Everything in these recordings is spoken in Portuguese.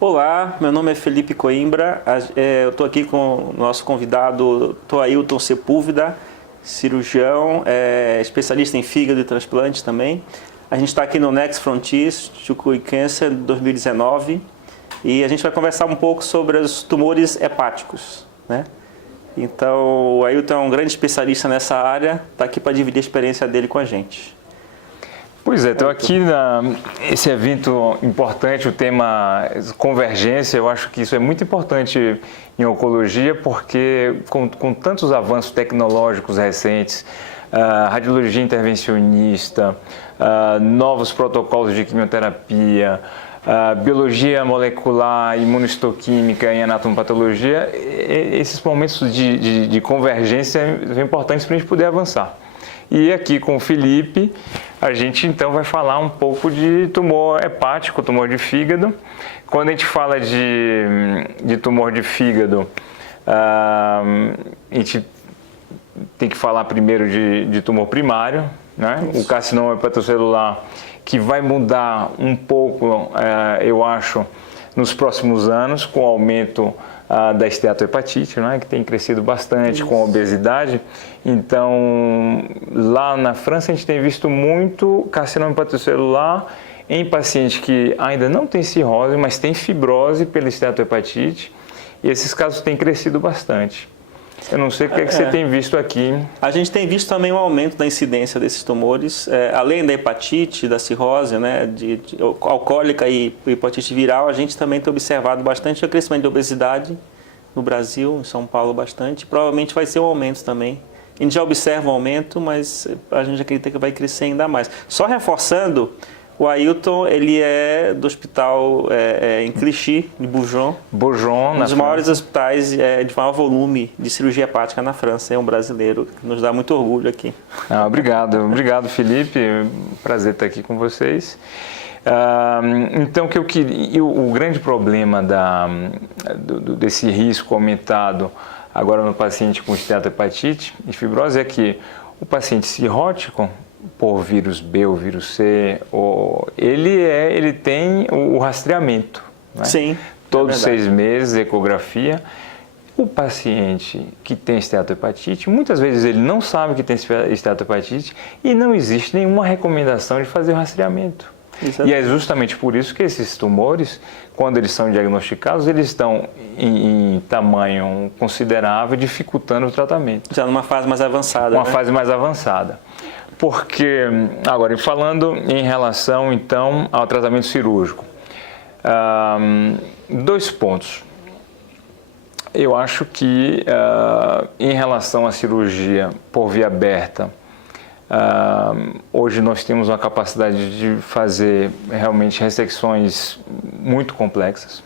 Olá, meu nome é Felipe Coimbra, eu estou aqui com o nosso convidado Ailton Sepúlveda, cirurgião, especialista em fígado e transplante também. A gente está aqui no Next Frontiers to Cure Cancer 2019 e a gente vai conversar um pouco sobre os tumores hepáticos, né? Então, o Ailton é um grande especialista nessa área, está aqui para dividir a experiência dele com a gente. Pois é, estou aqui nesse evento importante, o tema convergência. Eu acho que isso é muito importante em oncologia, porque com tantos avanços tecnológicos recentes, radiologia intervencionista, novos protocolos de quimioterapia, biologia molecular, imunohistoquímica em anatomopatologia, esses momentos de convergência são importantes para a gente poder avançar. E aqui com o Felipe, a gente então vai falar um pouco de tumor hepático, tumor de fígado. Quando a gente fala de tumor de fígado, a gente tem que falar primeiro de tumor primário, né? O carcinoma hepatocelular, que vai mudar um pouco, eu acho, nos próximos anos, com o aumento da esteatohepatite, né, que tem crescido bastante com a obesidade. Então, lá na França, a gente tem visto muito carcinoma hepatocelular em pacientes que ainda não tem cirrose, mas tem fibrose pela esteatohepatite, e esses casos têm crescido bastante. Eu não sei o que, é que você tem visto aqui. A gente tem visto também um aumento da incidência desses tumores, além da hepatite, da cirrose, né, de alcoólica e hepatite viral, a gente também tem observado bastante o crescimento de obesidade no Brasil, em São Paulo bastante. Provavelmente vai ser um aumento também. A gente já observa um aumento, mas a gente acredita que vai crescer ainda mais. Só reforçando, o Ailton, ele é do hospital em Clichy, de Bourgoin, um dos maiores hospitais de maior volume de cirurgia hepática na França. É um brasileiro, que nos dá muito orgulho aqui. Obrigado, Felipe. Prazer estar aqui com vocês. Então, o grande problema desse risco aumentado agora no paciente com esteatohepatite e fibrose é que o paciente cirrótico, por vírus B ou vírus C, ele tem o rastreamento, né? Sim. Todos 6 meses, ecografia. O paciente que tem esteatohepatite, muitas vezes ele não sabe que tem esteatohepatite e não existe nenhuma recomendação de fazer o rastreamento. Exatamente. E é justamente por isso que esses tumores, quando eles são diagnosticados, eles estão em tamanho considerável, dificultando o tratamento. Já numa fase mais avançada. Uma fase mais avançada. Porque, agora, falando em relação, então, ao tratamento cirúrgico, 2 pontos. Eu acho que, em relação à cirurgia por via aberta, hoje nós temos uma capacidade de fazer realmente ressecções muito complexas.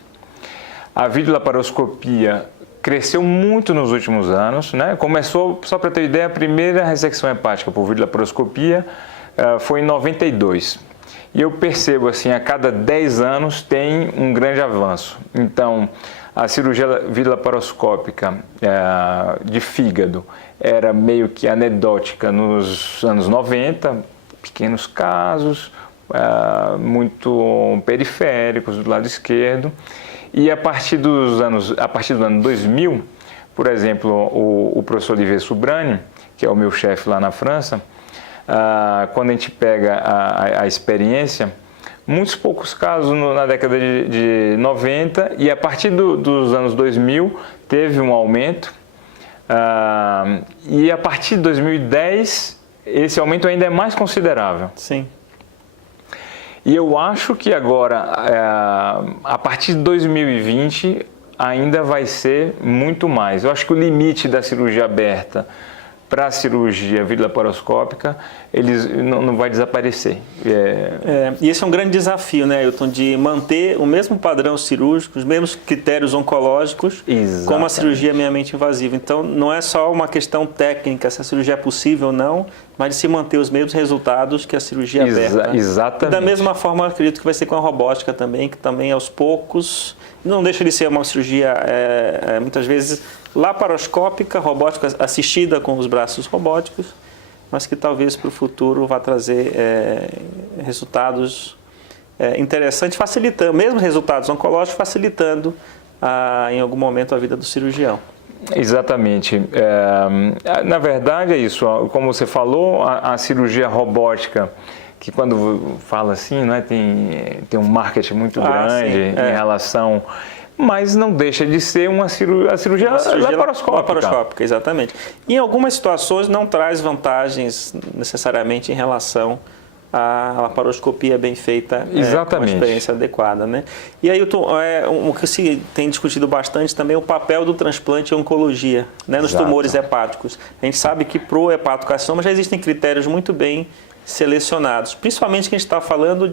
A videolaparoscopia cresceu muito nos últimos anos, né? Começou, só para ter ideia, a primeira ressecção hepática por videolaparoscopia foi em 92. E eu percebo assim, a cada 10 anos tem um grande avanço. Então, a cirurgia videolaparoscópica de fígado era meio que anedótica nos anos 90, pequenos casos, muito periféricos do lado esquerdo. E a partir do ano 2000, por exemplo, o professor Olivier Soubrani, que é o meu chefe lá na França, quando a gente pega a experiência, muitos poucos casos na década de 90, e a partir dos anos 2000 teve um aumento, e a partir de 2010 esse aumento ainda é mais considerável. Sim. E eu acho que agora, a partir de 2020, ainda vai ser muito mais. Eu acho que o limite da cirurgia aberta para a cirurgia videolaparoscópica, eles não vai desaparecer. E esse é um grande desafio, né, Ailton, de manter o mesmo padrão cirúrgico, os mesmos critérios oncológicos, Exatamente, com uma cirurgia minimamente invasiva. Então, não é só uma questão técnica, se a cirurgia é possível ou não, mas de se manter os mesmos resultados que a cirurgia aberta. Exatamente. Da mesma forma, eu acredito que vai ser com a robótica também, que também aos poucos, não deixa de ser uma cirurgia, muitas vezes, laparoscópica, robótica assistida com os braços robóticos, mas que talvez para o futuro vá trazer resultados interessante, facilitando, mesmo resultados oncológicos, facilitando em algum momento a vida do cirurgião. Exatamente. Na verdade é isso, como você falou, a cirurgia robótica, que quando fala assim, né, tem um marketing muito grande em relação, mas não deixa de ser uma cirurgia laparoscópica. Exatamente. E em algumas situações não traz vantagens necessariamente em relação a laparoscopia bem feita, com uma experiência adequada, né? E aí o que se tem discutido bastante também é o papel do transplante em oncologia, né, nos tumores hepáticos. A gente sabe que para o hepatocarcinoma já existem critérios muito bem selecionados, principalmente que a gente está falando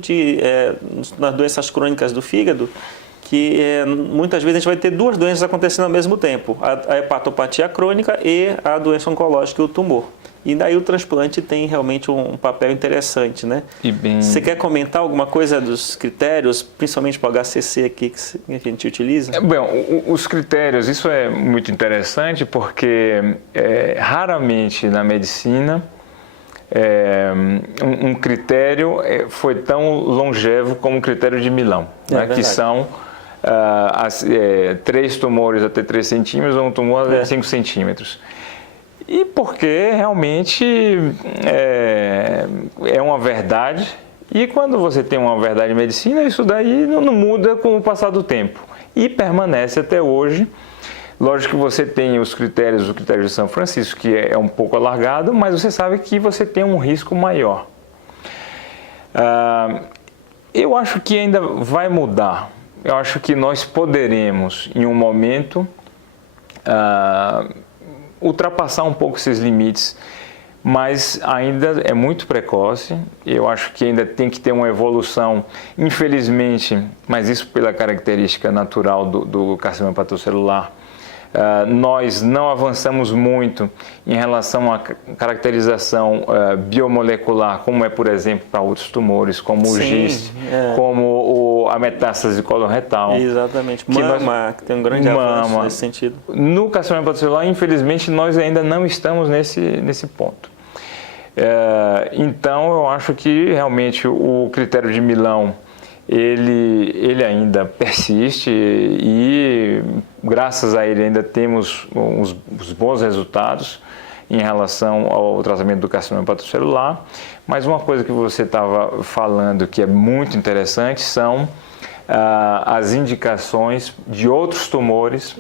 nas doenças crônicas do fígado, que muitas vezes a gente vai ter duas doenças acontecendo ao mesmo tempo, a hepatopatia crônica e a doença oncológica e o tumor. E daí o transplante tem realmente um papel interessante, né? Você quer comentar alguma coisa dos critérios, principalmente para o HCC aqui que a gente utiliza? Bom, os critérios, isso é muito interessante porque raramente na medicina um critério foi tão longevo como o critério de Milão, né? Que são 3 tumores até 3 centímetros ou um tumor até 5 centímetros. E porque realmente é uma verdade, e quando você tem uma verdade em medicina, isso daí não muda com o passar do tempo e permanece até hoje. Lógico que você tem o critério de São Francisco, que é um pouco alargado, mas você sabe que você tem um risco maior. Eu acho que ainda vai mudar. Eu acho que nós poderemos, em um momento, ultrapassar um pouco esses limites, mas ainda é muito precoce. Eu acho que ainda tem que ter uma evolução, infelizmente, mas isso pela característica natural do carcinoma hepatocelular. Nós não avançamos muito em relação à caracterização biomolecular, como por exemplo, para outros tumores, como o GIST, como a metástase coloretal. Exatamente, que tem um grande avanço nesse sentido. No carcinoma hepatocelular, infelizmente, nós ainda não estamos nesse ponto. Então, eu acho que realmente o critério de Milão ele ainda persiste e graças a ele ainda temos os bons resultados em relação ao tratamento do carcinoma hepatocelular. Mas uma coisa que você estava falando que é muito interessante são as indicações de outros tumores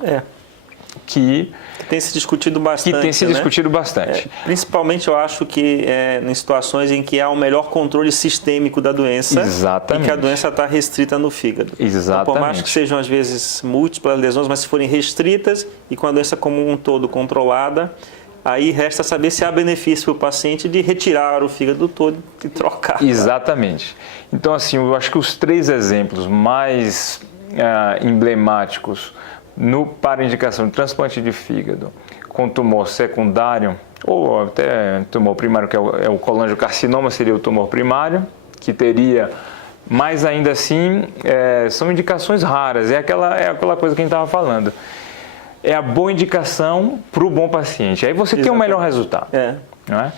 que tem se discutido bastante. Principalmente eu acho que em situações em que há um melhor controle sistêmico da doença. Exatamente. E que a doença está restrita no fígado. Exatamente. Então, por mais que sejam às vezes múltiplas lesões, mas se forem restritas e com a doença como um todo controlada, aí resta saber se há benefício para o paciente de retirar o fígado todo e trocar. Exatamente. Então, assim, eu acho que os 3 exemplos mais emblemáticos para indicação de transplante de fígado com tumor secundário, ou até tumor primário, que é o colangiocarcinoma, seria o tumor primário, que teria, mas ainda assim são indicações raras, é aquela coisa que a gente estava falando. É a boa indicação para o bom paciente, aí você tem um melhor resultado. Não é?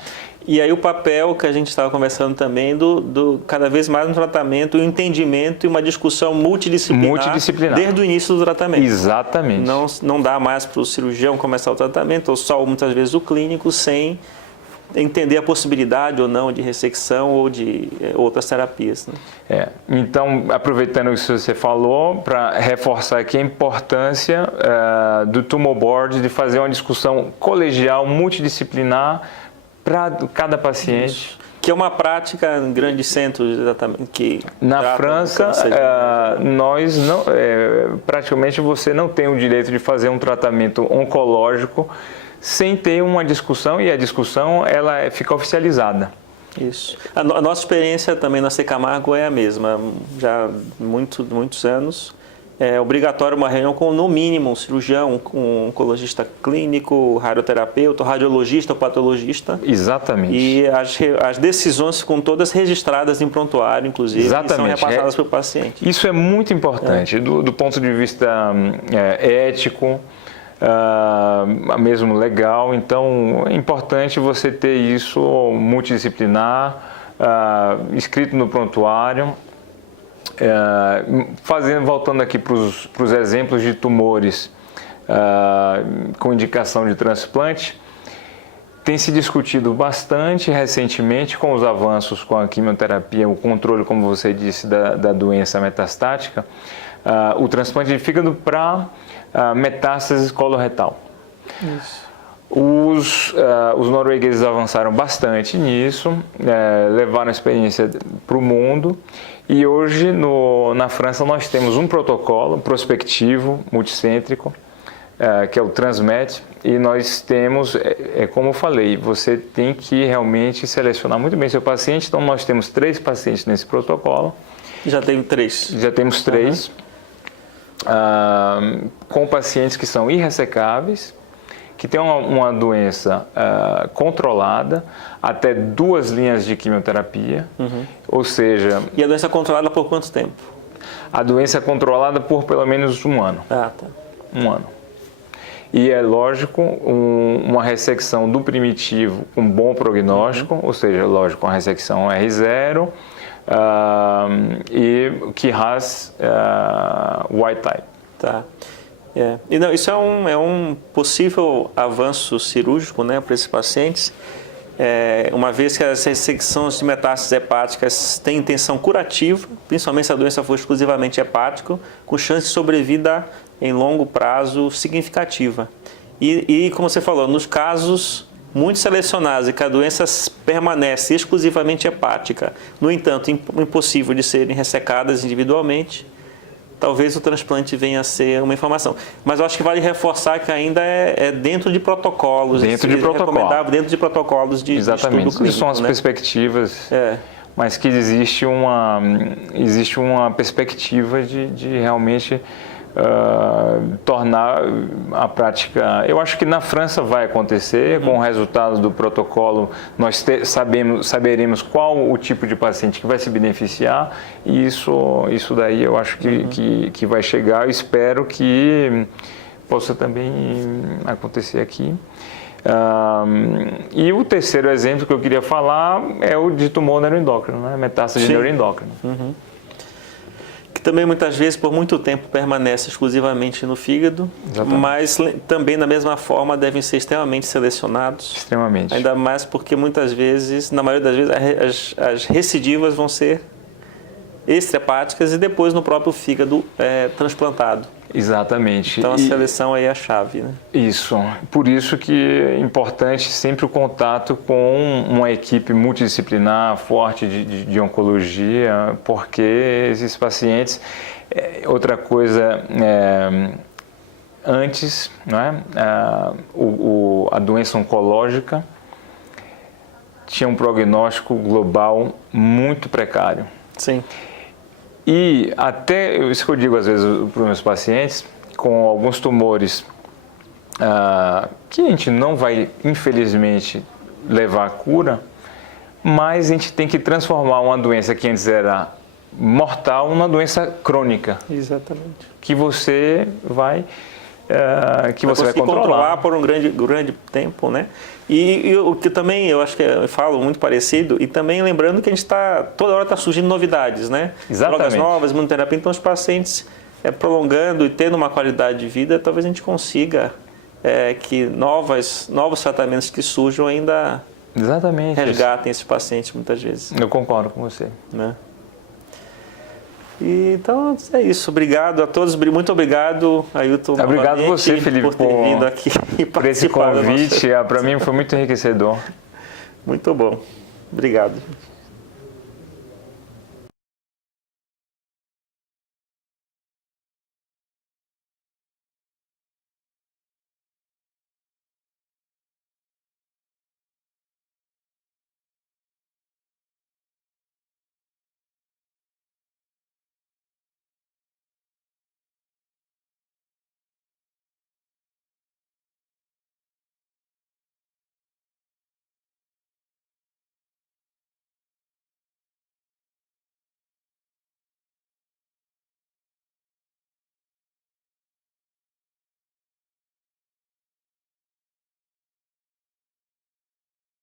E aí o papel que a gente estava conversando também do cada vez mais um tratamento, um entendimento e uma discussão multidisciplinar desde o início do tratamento. Exatamente. Não dá mais para o cirurgião começar o tratamento, ou só muitas vezes o clínico, sem entender a possibilidade ou não de ressecção ou de outras terapias. Né? Então, aproveitando o que você falou, para reforçar aqui a importância do Tumor Board, de fazer uma discussão colegial, multidisciplinar, para cada paciente. Isso. Que é uma prática em grandes centros, exatamente. Que na França, nós não, praticamente você não tem o direito de fazer um tratamento oncológico sem ter uma discussão, e a discussão ela fica oficializada. Isso. A nossa experiência também na Camargo é a mesma. Já há muitos anos. É obrigatório uma reunião com, no mínimo, um cirurgião, um oncologista clínico, radioterapeuta, radiologista, patologista. Exatamente. E as decisões ficam todas registradas em prontuário, inclusive, e são repassadas para o paciente. Isso é muito importante, do ponto de vista ético, mesmo legal. Então, é importante você ter isso multidisciplinar, escrito no prontuário. Voltando aqui para os exemplos de tumores com indicação de transplante, tem se discutido bastante recentemente com os avanços com a quimioterapia, o controle, como você disse, da doença metastática, o transplante de fígado para metástases coloretal. Isso. Os noruegueses avançaram bastante nisso, levaram a experiência para o mundo, e hoje na França nós temos um protocolo prospectivo, multicêntrico, que é o Transmet, e nós temos, como eu falei, você tem que realmente selecionar muito bem seu paciente. Então nós temos 3 pacientes nesse protocolo. Já teve 3. Já temos 3, com pacientes que são irressecáveis, que têm uma doença controlada, até 2 linhas de quimioterapia, ou seja... E a doença controlada por quanto tempo? A doença é controlada por pelo menos 1 ano. Ah, tá. 1 ano. E é lógico, uma ressecção do primitivo com bom prognóstico, ou seja, lógico, uma ressecção R0 e KRAS wild type. Tá. E não, isso é um possível avanço cirúrgico, né, para esses pacientes, uma vez que as ressecções de metástases hepáticas têm intenção curativa, principalmente se a doença for exclusivamente hepática, com chance de sobrevida em longo prazo significativa. E como você falou, nos casos muito selecionados e que a doença permanece exclusivamente hepática, no entanto, impossível de serem ressecadas individualmente, talvez o transplante venha a ser uma informação. Mas eu acho que vale reforçar que ainda é dentro de protocolos. Recomendável dentro de protocolos de estudo clínico. Exatamente, são as perspectivas, mas que existe uma perspectiva de realmente tornar a prática... Eu acho que na França vai acontecer, com o resultado do protocolo, nós saberemos qual o tipo de paciente que vai se beneficiar, e isso daí eu acho que vai chegar. Eu espero que possa também acontecer aqui. E o terceiro exemplo que eu queria falar é o de tumor neuroendócrino, né? Metástase de neuroendócrino. Que também muitas vezes por muito tempo permanece exclusivamente no fígado, mas também da mesma forma devem ser extremamente selecionados. Extremamente. Ainda mais porque muitas vezes, na maioria das vezes, as recidivas vão ser extrahepáticas e depois no próprio fígado transplantado. Exatamente. Então a seleção aí é a chave, né? Isso. Por isso que é importante sempre o contato com uma equipe multidisciplinar forte de oncologia, porque esses pacientes... outra coisa, antes, não é? A doença oncológica tinha um prognóstico global muito precário. Sim. E até, isso que eu digo às vezes para os meus pacientes, com alguns tumores que a gente não vai, infelizmente, levar à cura, mas a gente tem que transformar uma doença que antes era mortal numa doença crônica. Exatamente. Que você vai controlar por um grande tempo, né? E o que também eu acho que eu falo muito parecido, e também lembrando que a gente toda hora está surgindo novidades, né? Exatamente. Drogas novas, imunoterapia, então os pacientes prolongando e tendo uma qualidade de vida, talvez a gente consiga que novos tratamentos que surjam ainda resgatem esses pacientes muitas vezes. Eu concordo com você. Né? Então é isso, obrigado a todos, muito obrigado, Ailton. Obrigado você, Felipe, por ter vindo aqui e por esse convite. Para mim foi muito enriquecedor. Muito bom, obrigado.